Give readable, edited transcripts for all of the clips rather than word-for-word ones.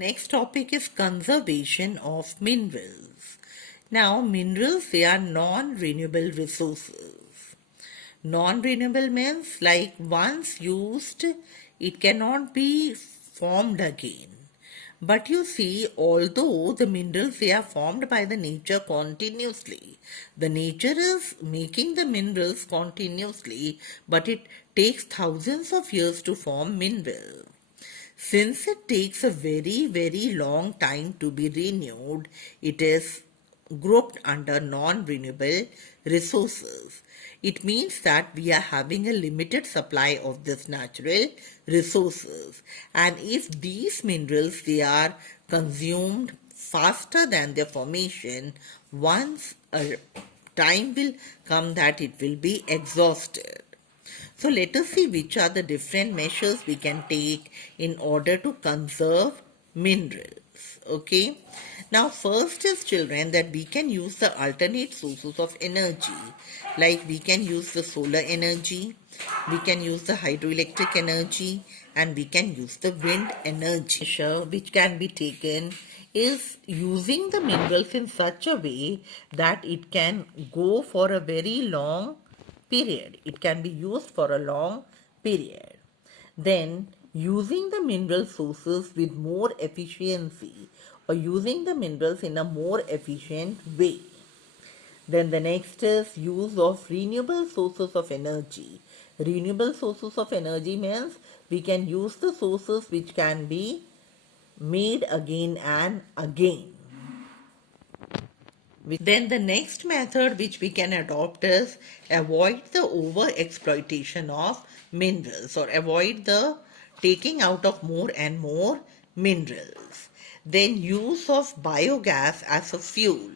Next topic is conservation of minerals. Now, minerals, they are non-renewable resources. Non-renewable means like once used, it cannot be formed again. But you see, although the minerals, they are formed by the nature continuously, the nature is making the minerals continuously, but it takes thousands of years to form minerals. Since it takes a very long time to be renewed, it is grouped under non-renewable resources. It means that we are having a limited supply of this natural resources, and if these minerals, they are consumed faster than their formation, once a time will come that it will be exhausted. So let us see which are the different measures we can take in order to conserve minerals. Okay. Now first is, children, that we can use the alternate sources of energy. Like we can use the solar energy, we can use the hydroelectric energy, and we can use the wind energy. Measure which can be taken is using the minerals in such a way that it can go for a very long period. It can be used for a long period. Then using the mineral sources with more efficiency, or using the minerals in a more efficient way. Then the next is use of renewable sources of energy. Renewable sources of energy means we can use the sources which can be made again and again. Then the next method which we can adopt is avoid the over exploitation of minerals, or avoid the taking out of more and more minerals. Then use of biogas as a fuel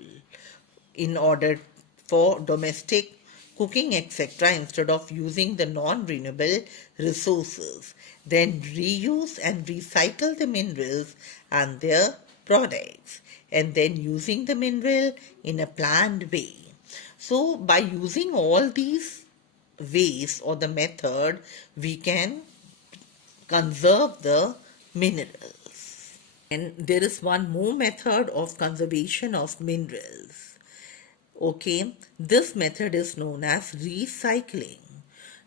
in order for domestic cooking, etc., instead of using the non-renewable resources. Then reuse and recycle the minerals and their products, and then using the mineral in a planned way. So by using all these ways or the method, we can conserve the minerals. And there is one more method of conservation of minerals. Okay, this method is known as recycling.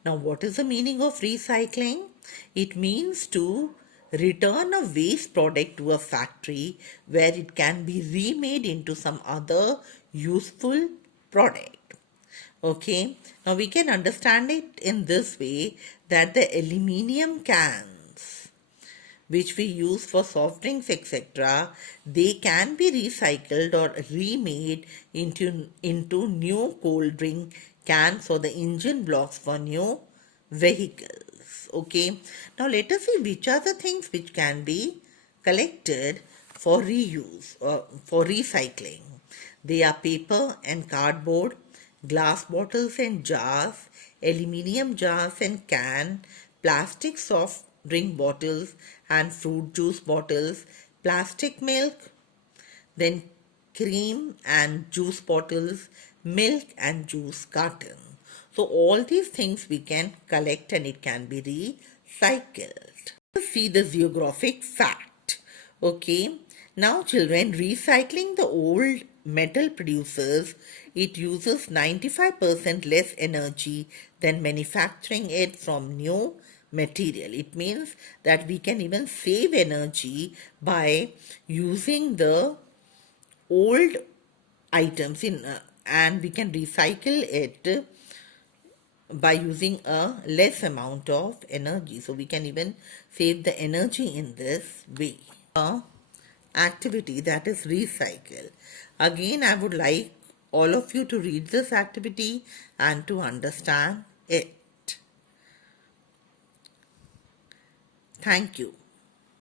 Now, what is the meaning of recycling? It means to return a waste product to a factory where it can be remade into some other useful product. Okay, now we can understand it in this way, that the aluminium cans which we use for soft drinks, etc., they can be recycled or remade into new cold drink cans or the engine blocks for new vehicles. Okay. Now let us see which are the things which can be collected for reuse or for recycling. They are paper and cardboard, glass bottles and jars, aluminium jars and can, plastic soft drink bottles and fruit juice bottles, plastic milk, then cream and juice bottles, milk and juice carton. So all these things we can collect and it can be recycled. See the geographic fact. Okay. Now children, recycling the old metal produces, it uses 95% less energy than manufacturing it from new material. It means that we can even save energy by using the old items in and we can recycle it by using a less amount of energy. So we can even save the energy in this way. Activity, that is recycle. Again, I would like all of you to read this activity and to understand it. Thank you.